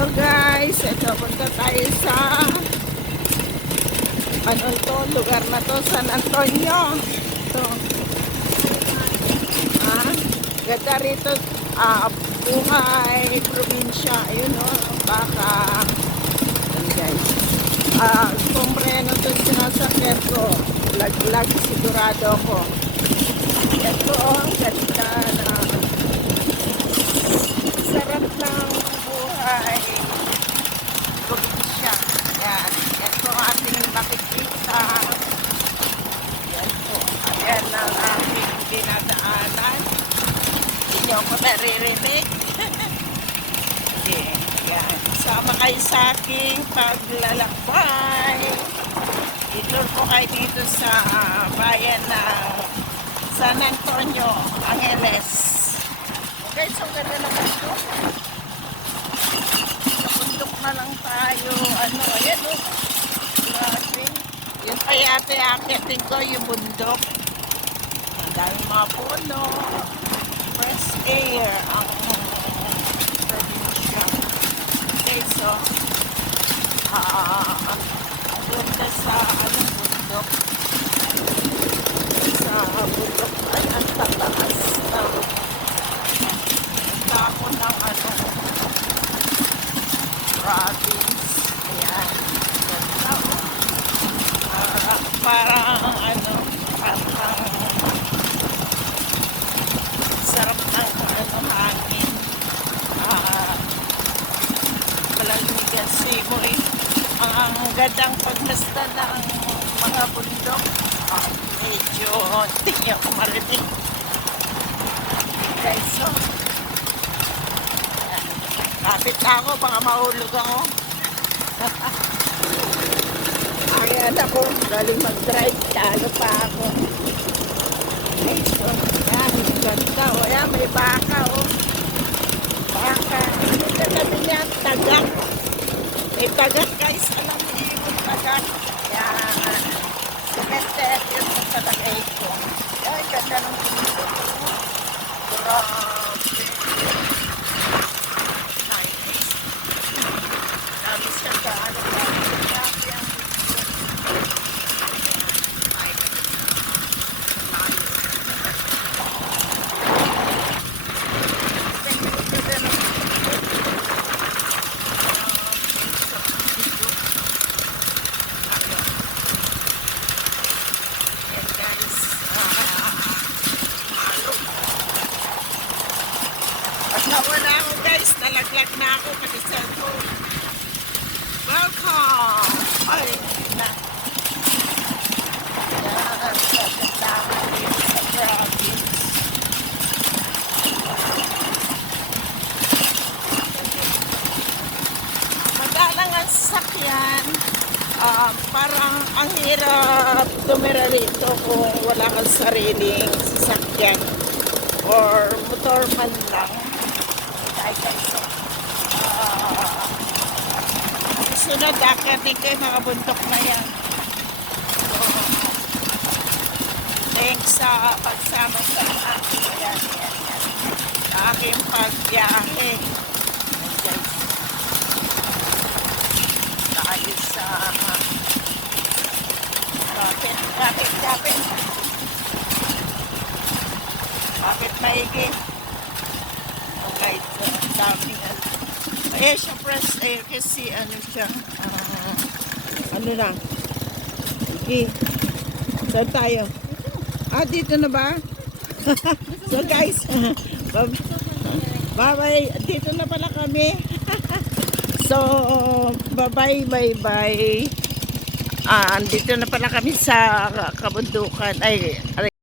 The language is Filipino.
So guys, ito punta tayo sa ano to, lugar na to, San Antonio. Ito. Ganda rito, buhay, probinsya. Ayun o, baka. Ayan guys. Sombrero to sinasakyan ko. Lag-lag, sigurado ko. Ito o, ang ganda na sarap ng buhay probinsya. Yan. Ito ang ating nakikita. Yan po. Ayan ang ating dinadaanan. Hindi nyo ako naririnig. Okay. Yan. Sama kayo sa aking paglalakbay. Itour po kayo dito sa bayan ng San Antonio, Angeles. Okay, so ganda naman ito. Bundok na lang tayo. Ano, ayan o. Grabe. Yan pa yate akitin ko yung bundok. Ang daming mga puno. Fresh air ang probinsya. Okay, so punta sa anong bundok. Sa bundok ay ang tataas na ako ng ano province. Ayan. Ganda o. Parang ano, parang sarap ng ano, hangin. Palaligan simoy. Ang gandang pagmasta ng mga bundok. Medyo hindi niya ako marinig. Okay, so kapit na ako, baka mahulog ako. Ayan ako, galing mag-drive, talo pa ako. Okay, so, yan, ganda o. Ayan, may baka o. Baka, ano sabi niya? Tagak. May tagak guys, alam niyo yung tagak. Yan, cemented, yun ang talagay ko. Ay, ganda ng pinito. Grabe. Nawala ako guys, nalaglag na ako pati cellphone. Welcome! Ay, na. Yan, pagkatama dito sa province. Madalang ang sasakyan. Parang ang hirap tumira rito kung wala kang sariling sasakyan or motor man lang. Sunod, akatin kayo mga bundok na yan. So, thanks sa pagsama sa akin. Ayan. Aking pagbiyahe. Guys, tayo sa kapit maigi. Okay, so daming ano. Eh, syempre, kasi ano siya, ano na. Okay. Saan tayo? Dito na ba? So guys, bye-bye. Dito na pala kami. So, bye-bye. Dito na pala kami sa kabundukan. Ay,